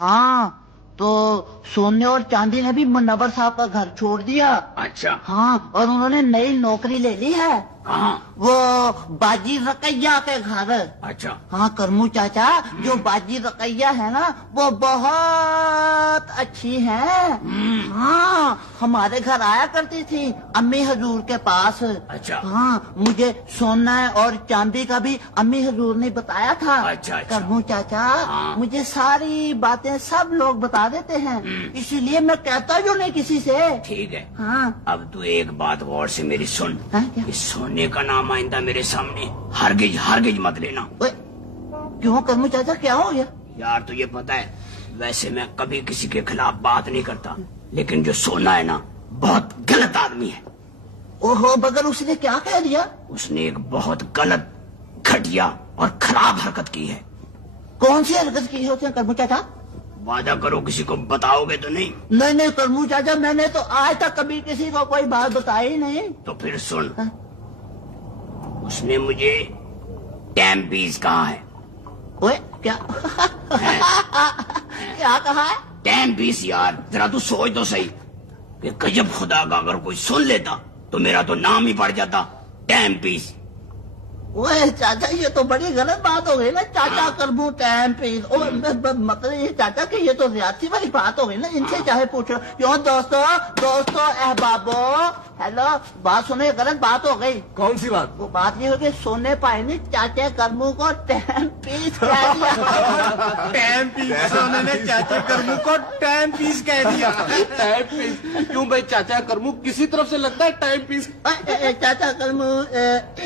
हाँ, तो सोने और चांदी ने भी मुन्नवर साहब का घर छोड़ दिया। अच्छा। हाँ, और उन्होंने नई नौकरी ले ली है। कहाँ? वो बाजी रकैया के घर। अच्छा। हाँ करमू चाचा, जो बाजी रकैया है ना वो बहुत अच्छी है। हाँ, हमारे घर आया करती थी अम्मी हजूर के पास। अच्छा। हाँ, मुझे सोना और चांदी का भी अम्मी हजूर ने बताया था। अच्छा, अच्छा। करमू चाचा, हाँ। मुझे सारी बातें सब लोग बता देते हैं, इसीलिए मैं कहता जो नहीं किसी से। ठीक है। हाँ। अब तू एक बात गौर से मेरी सुन। क्या? इस सोने का नाम आइंदा मेरे सामने हरगिज मत लेना। क्यों करमू चाचा, क्या हो गया? यार तुझे पता है, वैसे मैं कभी किसी के खिलाफ बात नहीं करता, लेकिन जो सोना है ना बहुत गलत आदमी है। ओहो, मगर उसने क्या कह दिया? उसने एक बहुत गलत, घटिया और खराब हरकत की है। कौन सी हरकत की है उसने करमू चाचा? वादा करो किसी को बताओगे तो नहीं? नहीं नहीं करमू चाचा, मैंने तो आज तक कभी किसी को कोई बात बताई नहीं। तो फिर सुन। उसने मुझे टाइम पीस कहा है। ओए क्या? क्या कहा है? टाइम पीस यार, जरा तू सोच तो सही कि गजब खुदा का अगर कोई सुन लेता तो मेरा तो नाम ही पड़ जाता टाइम पीस। ओए चाचा, ये तो बड़ी गलत बात हो गई ना। चाचा करमू टाइम पीस, मतलब ये चाचा कि ये तो ज्यादती वाली बात हो गई ना। इनसे चाहे पूछो। क्यों दोस्तों अहबाबो, हेलो, बात सुनो, गलत बात हो गई। कौन सी बात? वो बात ये हो गई, सोने पाए ने चाचा करमू को टाइम पीस कह दिया। Time piece? सोने ने चाचा करमू को टाइम पीस कह दिया। Time piece? क्यों भाई, चाचा करमू किसी तरफ से लगता है टाइम पीस? चाचा करमू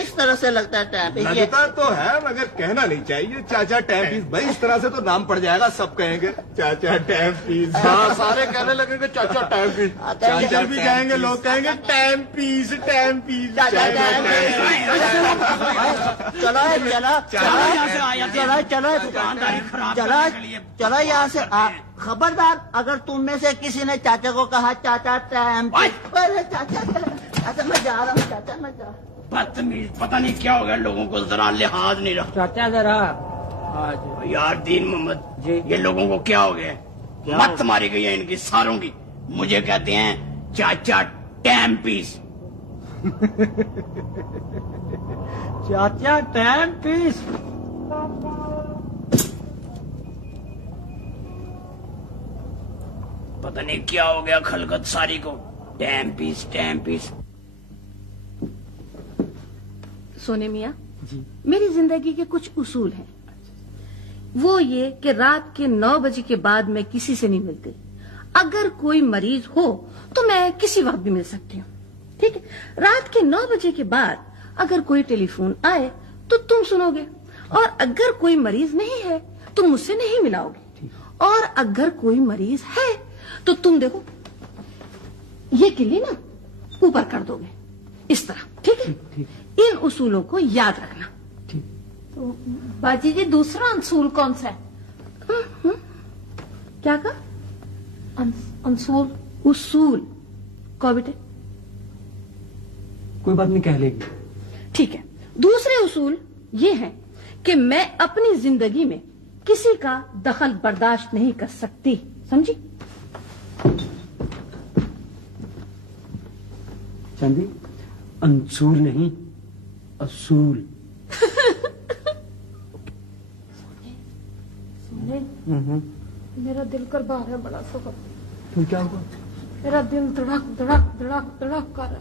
इस तरह से लगता है टाइम पीस। लगता तो है, मगर कहना नहीं चाहिए चाचा टाइम पीस। भाई इस तरह से तो नाम पड़ जाएगा, सब कहेंगे चाचा टाइम पीस। हाँ, सारे कहने लगेंगे चाचा टाइम पीस। चाचा भी कहेंगे, लोग कहेंगे टाइम पीस, टाइम पीस। चलो यहाँ से खबरदार, अगर तुम में से किसी ने चाचा को कहा चाचा टाइम पीस। चाचा मैं जा रहा हूँ, चाचा मैं जा रहा हूँ। बदतमीज, पता नहीं क्या हो गया, लोगों को जरा लिहाज नहीं रखता। चाचा जरा यार दीन मोहम्मद, ये लोगों को क्या हो गया? मत मारी गई है इनकी सारों की। मुझे कहते हैं चाचा टाइम पीस। चाचा टाइम पीस। पता नहीं क्या हो गया खलकत सारी को, टाइम पीस टाइम पीस। सोने मियाँ, मेरी जिंदगी के कुछ उसूल हैं। वो ये कि रात के 9 बजे के बाद मैं किसी से नहीं मिलती। अगर कोई मरीज हो तो मैं किसी वक्त भी मिल सकती हूँ, ठीक है? रात के 9 बजे के बाद अगर कोई टेलीफोन आए तो तुम सुनोगे, और अगर कोई मरीज नहीं है तो मुझसे नहीं मिलाओगे, और अगर कोई मरीज है तो तुम देखो ये किल्ली ना ऊपर कर दोगे, इस तरह, ठीक है? इन उसूलों को याद रखना। तो बाजी जी, दूसरा असूल कौन सा है? क्या कहा? अंसूल? उसूल कहो बेटे। कोई बात नहीं, कह लेगी। ठीक है, दूसरे उसूल ये हैं कि मैं अपनी जिंदगी में किसी का दखल बर्दाश्त नहीं कर सकती, समझी? चांदी, अंसूल नहीं, असूल। सुने मेरा दिल कर बाहर है बड़ा सख्त। तुम क्या हुआ? मेरा दिल धड़क धड़क धड़क धड़क कर रहा है।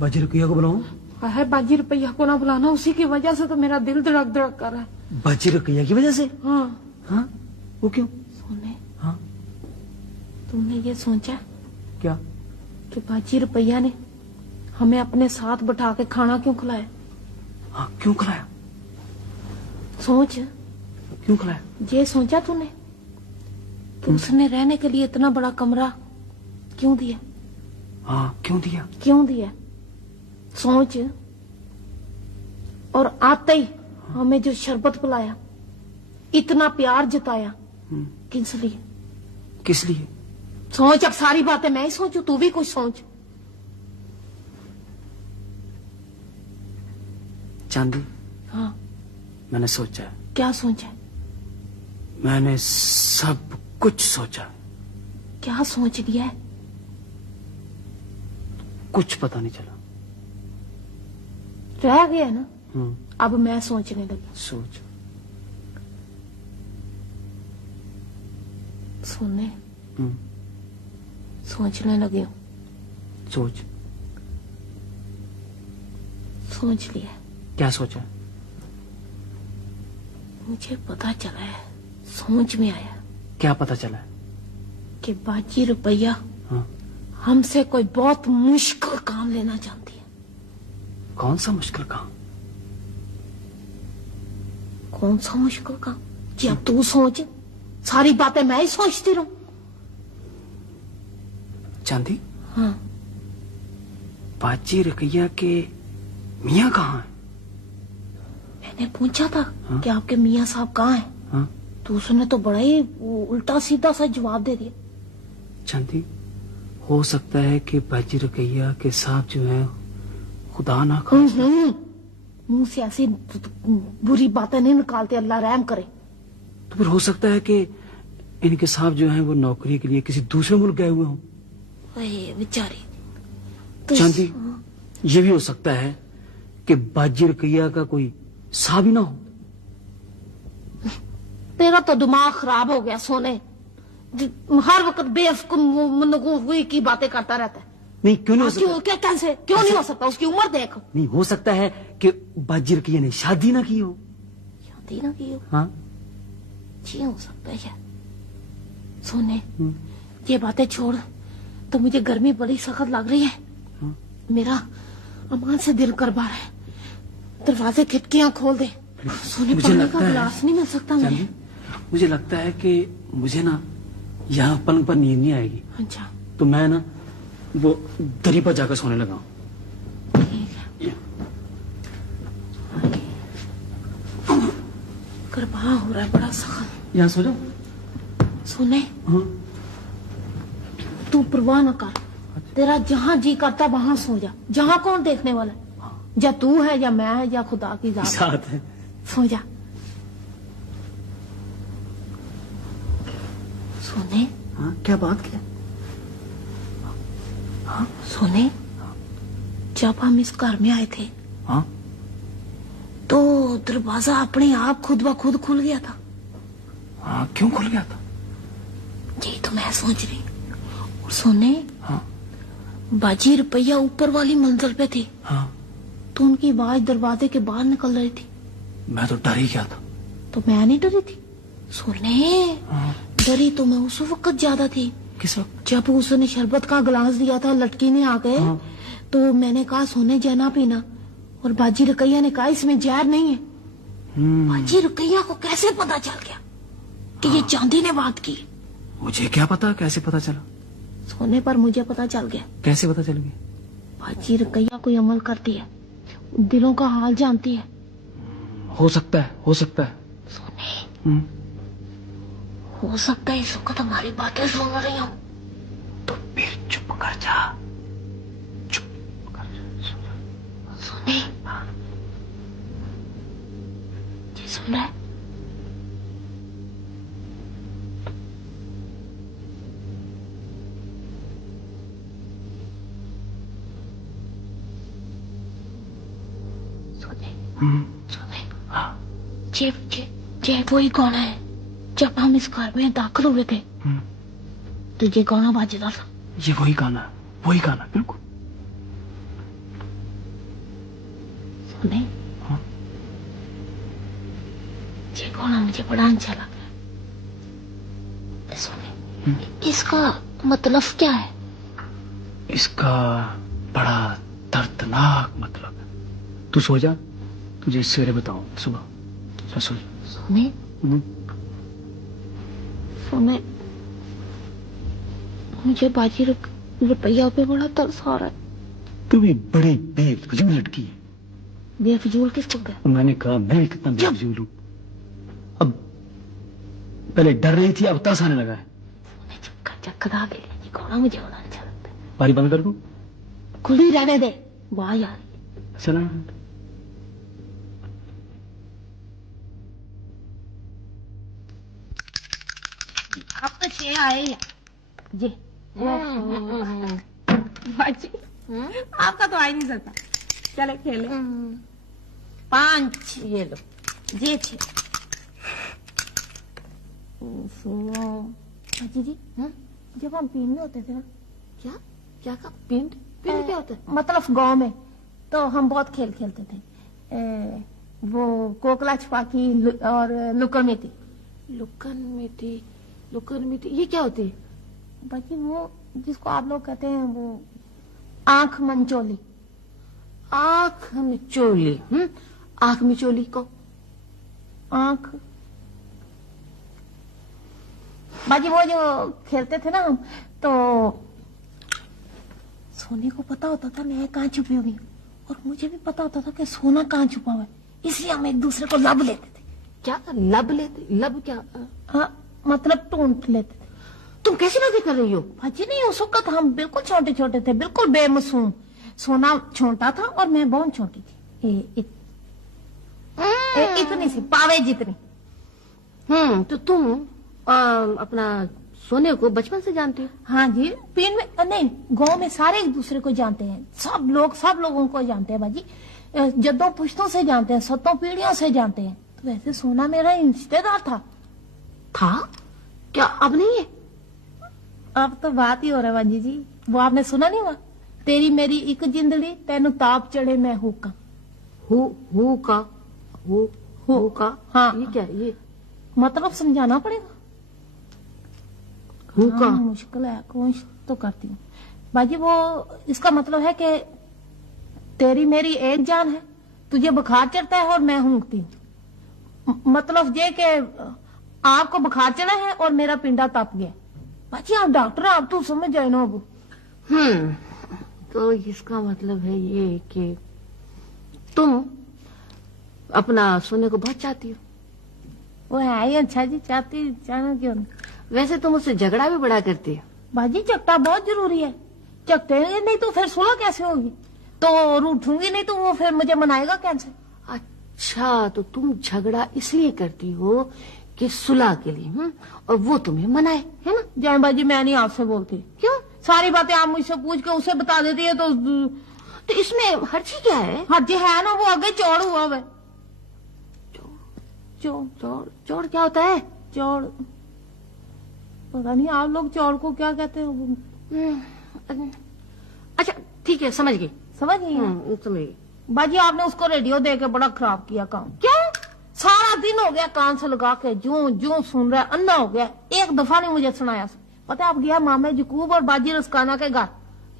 बाजी रुपया को बुलाऊं? है बाजी रुपया को ना बुलाना, उसी की वजह से तो मेरा दिल धड़क धड़क कर रहा है। बाजी रुपया की वजह से? हाँ। हाँ वो क्यों? सोने हाँ तुमने ये सोचा क्या कि बाजी रुपया ने हमें अपने साथ बैठा के खाना क्यों खिलाया? हाँ क्यों खिलाया? सोच क्यों खिलाया? ये सोचा तूने कि उसने रहने के लिए इतना बड़ा कमरा क्यों दिया? हाँ क्यों दिया? क्यों दिया सोच। और आते ही हमें जो शरबत पिलाया, इतना प्यार जताया, किस लिए? किस लिए? सोच। अब सारी बातें मैं ही सोचूं, तू भी कुछ सोच। चांदी हाँ मैंने सोचा। क्या सोचा? मैंने सब कुछ सोचा। क्या सोच लिया है? कुछ पता नहीं चला। रह गया ना? अब मैं सोचने लगी। सोच। सुनने सोचने लगी हूँ। सोच। सोच लिया। क्या सोचा? मुझे पता चला है, सोच में आया। क्या पता चला? कि बाजी रुपया हाँ। हमसे कोई बहुत मुश्किल काम लेना चाहती है। कौन सा मुश्किल काम? कौन सा मुश्किल काम? जी अब तू सोच, सारी बातें मैं ही सोचती रहूं। चांदी हाँ। बाजी रुपया के मियाँ कहाँ है? मैंने पूछा था कि आपके मियाँ साहब कहाँ हैं? हाँ? तो उसने तो बड़ा ही उल्टा सीधा सा जवाब दे दिया। चांदी हो सकता है कि बाजी रुपया के साहब जो है खुदा ना खास्ता। मुंह से ऐसी बुरी बातें नहीं निकालते, अल्लाह रहम करे। तो फिर हो सकता है कि इनके साहब जो हैं वो नौकरी के लिए किसी दूसरे मुल्क गए हुए हों। बेचारी। चांदी ये भी हो सकता है कि बाजी रुपया का कोई साहब ही ना हो। तेरा तो दिमाग खराब हो गया सोने, हर वक्त बेवकूफ की बातें करता रहता है। नहीं क्यों नहीं हो सकता? क्यों? क्या कैसे? क्यों नहीं हो सकता? उसकी उम्र देख। नहीं हो सकता है कि बाजी रुपया ने शादी ना की हो। शादी ना की हो? हाँ जी हो सकता है। सोने ये बातें छोड़, तो मुझे गर्मी बड़ी सख्त लग रही है। मेरा अमान से दिल कर बार है, दरवाजे खिड़कियां खोल दे। सोने पानी का गिलास नहीं मिल सकता मुझे? मुझे लगता है कि मुझे ना यहाँ पलंग पर नींद नहीं आएगी। अच्छा तो मैं ना वो दरी पर जाकर सोने लगा। गरबा हो रहा है बड़ा सख्त। यहाँ सो जाओ। सोने तू परवाह न कर, तेरा जहाँ जी करता वहाँ सो जा। जहाँ कौन देखने वाला है? या तू है या मैं है या खुदा की जात है। सो जा। सोने हाँ क्या बात क्या? हाँ सोने जब हम इस घर में आए थे हाँ तो दरवाजा अपने आप खुद ब खुद खुल गया था। हाँ क्यों खुल गया था? यही तो मैं सोच रही। और सोने हाँ बाजी रुपया ऊपर वाली मंजिल पे थी। हाँ तो उनकी आवाज दरवाजे के बाहर निकल रही थी। मैं तो डर ही गया था। तो मैं नहीं डरी थी सोने। हाँ। डरी तो मैं उस वक्त ज्यादा थी। किस वक्त? जब उसने शरबत का गिलास दिया था, लटकी ने आके तो मैंने कहा सोने जहर पीना, और बाजी रुपया ने कहा इसमें जहर नहीं है। बाजी रुपया को कैसे पता चल गया कि ये चांदी ने बात की? मुझे क्या पता कैसे पता चला? सोने पर मुझे पता चल गया। कैसे पता चल गया? बाजी रुपया कोई अमल करती है, दिलों का हाल जानती है। हो सकता है, हो सकता है। सोने हो सकता है इस वक्त हमारी बातें सुन रही हूँ। तो फिर चुप कर जा, चुप कर जा। सोने ये सुन रहा है? सोने सोने हाँ जे वही कौन है? जब हम इस घर में दाखिल हुए थे तो ये गाना बाजेदा था। ये वही गाना बिल्कुल। सुने, ये गाना मुझे बड़ा अच्छा लगा। सुने, इसका मतलब क्या है? इसका बड़ा दर्दनाक मतलब है। तू सो जा, तुझे सवेरे बताऊं सुबह। सो जा। सुने, सुने, मुझे बाजी रुपया पे बड़ा तरस आ रहा है। तू भी बड़ी बेफजूल लड़की है। बेफजूल किसको कहा? मैंने कहा मैं कितना बेफजूल हूँ। अब पहले डर रही थी, अब तरस आने लगा है। चक्कर आ गई। ये घोड़ा मुझे बड़ा अच्छा लगता है। बारी बंद कर दूं? खुली रहने दे। वाह यार, चला। अब तो 6 आए जी। बाजी, आपका तो आ ही नहीं सकता। चले खेले। 5 ये लो, ये 6। सुनो बाजी जी, जब हम पिंड में होते थे ना। क्या क्या का पिंड? पिंड क्या होता है? मतलब गांव में तो हम बहुत खेल खेलते थे। वो कोकला छुपाकी और लुकन मीटी। लुकन मीटी ये क्या होती है? बाकी वो जिसको आप लोग कहते हैं वो आंख मंचोली। आंख मिचोली। आंख मिचोली को आंख बाकी वो जो खेलते थे ना हम, तो सोने को पता होता था मैं कहाँ छुपी होगी, और मुझे भी पता होता था कि सोना कहाँ छुपा हुआ है, इसलिए हम एक दूसरे को लब लेते थे। क्या लब लेते? लब क्या? हाँ, मतलब ढूंढ लेते थे। तुम कैसी बातें कर रही हो? भाजी नहीं, उस वक्त हम बिल्कुल छोटे छोटे थे, बिल्कुल बेमासूम। सोना छोटा था और मैं बहुत छोटी थी। इतनी सी, पावे जितनी। तो तुम अपना सोने को बचपन से जानती हो? हाँ जी, पिंड में नहीं, गांव में सारे एक दूसरे को जानते हैं। सब लोगों को जानते हैं बाजी। जद्दों पुश्तों से जानते हैं, सत्तों पीढ़ियों से जानते हैं। तो वैसे सोना मेरा रिश्तेदार था। क्या अब नहीं है? अब तो बात ही हो रहा है बाजी जी। वो आपने सुना नहीं हुआ? तेरी मेरी एक जिंदड़ी तेनु ताप चढ़े मैं हुका। हुका? हाँ, ये क्या? ये मतलब समझाना पड़ेगा। हुका मुश्किल है, कोशिश तो करती हूँ बाजी। वो इसका मतलब है कि तेरी मेरी एक जान है, तुझे बुखार चढ़ता है और मैं हूंकती हूँ। मतलब ये कि आपको बुखार चढ़ा है और मेरा पिंडा तप गया। बाजी आप डॉक्टर, आप तो समझ जाए ना अब। तो इसका मतलब है ये कि तुम अपना सोने को बहुत चाहती हो। वो है ही अच्छा जी, चाहती जाना क्यों नहीं। वैसे तुम उससे झगड़ा भी बड़ा करती हो। बाजी झगड़ा बहुत जरूरी है, झगड़ेंगे नहीं तो फिर सुलह कैसे होगी? तो रूठूंगी नहीं तो वो फिर मुझे मनाएगा कैसे? अच्छा, तो तुम झगड़ा इसलिए करती हो कि सुलह के लिए, और वो तुम्हें मनाए, है ना? जय बाजी, मैं नहीं आपसे बोलती। क्यों? सारी बातें आप मुझसे पूछ के उसे बता देती है तो इसमें हर्जी क्या है? हर्जी है ना, वो आगे चौड़ हुआ है। चौड़ क्या होता है? चौड़ पता नहीं आप लोग चौड़ को क्या कहते हो। अच्छा ठीक है, समझ गई। समझ गई बाजी। आपने उसको रेडियो दे के बड़ा खराब किया काम। क्यों? सारा दिन हो गया कान से लगा के जो सुन रहा है, अन्ना हो गया। एक दफा नहीं मुझे सुनाया। पता आप गया मामा यकूब और बाजी रुस्काना के घर।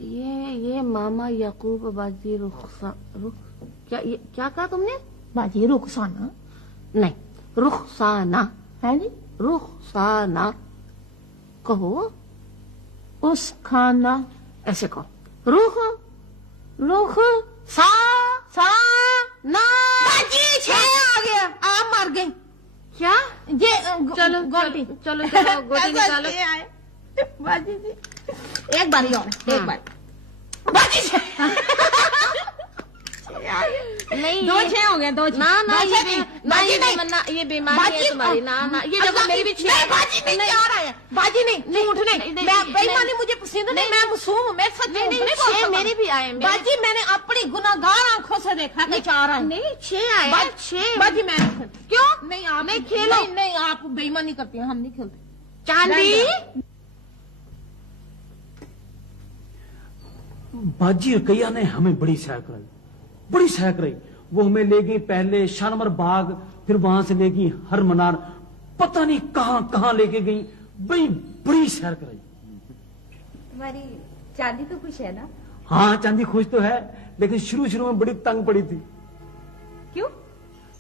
ये मामा यकूब और बाजी क्या कहा तुमने? बाजी रुखसाना नहीं, रुखसाना है जी। रुखसाना कहो। उस खाना ऐसे कहो। रुख सा ना। बाजी 6 आ गया। आप मर गई क्या? ये चलो गोटी, चलो गोटी निकालो। बाजी जी एक बारी और, एक बार बाजी नहीं 2 6 हो गए 2 6 ना ना दो ये छह नहीं। बाजी नहीं, नहीं ये बीमारी है तुम्हारी ना ना ये देखो मेरी भी नहीं, बाजी नहीं आ रहा है बाजी नहीं झूठ नहीं मैं बेईमानी मुझे पसंद नहीं मैं मासूम हूँ मैं सच नहीं, झूठ छह बोल सकता। मेरी भी आए, मेरी- बाजी मैंने अपनी गुनाहगार आंखों से देखा कि 4 आए नहीं 6 आए 6 बाजी मैं नहीं खेलती। क्यों नहीं आप नहीं खेलो। नहीं आप बेईमानी करती हैं हम नहीं खेलते चांदी बाजी रुकैया ने हमें बड़ी सहायक रही वो हमें ले गई पहले शानमर बाग फिर वहां से ले गई हर मनार पता नहीं कहां कहां लेके गई बड़ी सहायक रही। तुम्हारी चांदी तो खुश है ना? हाँ चांदी खुश तो है लेकिन शुरू में बड़ी तंग पड़ी थी। क्यों?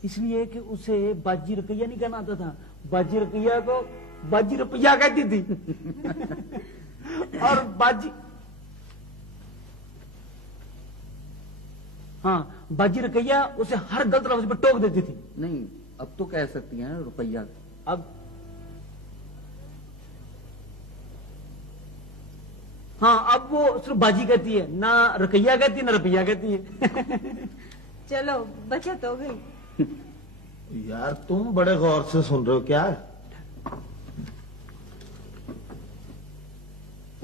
इसलिए कि उसे बाजी रुपया नहीं कहना आता था बाजी रुपया को बाजी रुपया कहती थी और बाजी रुपया उसे हर गलत लफ्ज पे टोक देती थी। नहीं अब तो कह सकती हैं रुपया। अब अब वो सिर्फ बाजी कहती है ना रुपया कहती है ना रुपया कहती है। चलो बचत हो गई। यार तुम बड़े गौर से सुन रहे हो क्या?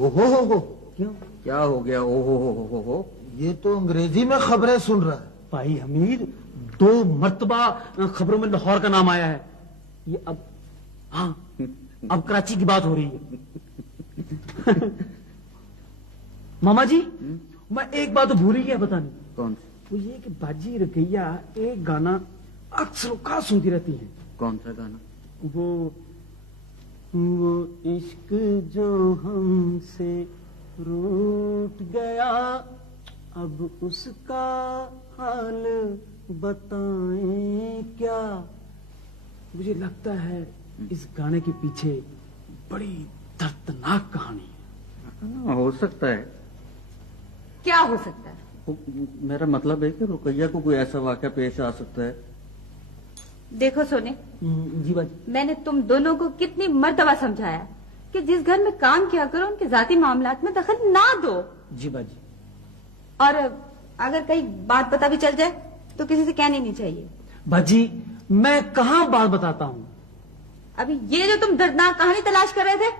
ओहो हो क्यों क्या हो गया? ओहो हो ये तो अंग्रेजी में खबरें सुन रहा है। भाई हमीद 2 मर्तबा खबरों में लाहौर का नाम आया है। ये अब कराची की बात हो रही है। मामा जी मैं एक बात तो भूल ही गया बतानी। कौन? वो ये कि बाजी रुपया एक गाना अक्सर का सुनती रहती है। कौन सा गाना? वो इश्क जो हमसे रूठ गया अब उसका हाल बताएं क्या। मुझे लगता है इस गाने के पीछे बड़ी दर्दनाक कहानी है। हो सकता है। क्या हो सकता है? मेरा मतलब है कि रुकैया को कोई ऐसा वाकया पेश आ सकता है। देखो सोने जी बाजी मैंने तुम दोनों को कितनी मर्तबा समझाया कि जिस घर में काम किया करो उनके जाती मामलात में दखल ना दो। जी बाजी। और अगर कहीं बात पता भी चल जाए तो किसी से कहनी नहीं चाहिए। बाजी मैं कहाँ बात बताता हूँ। अभी ये जो तुम दर्दनाक कहानी तलाश कर रहे थे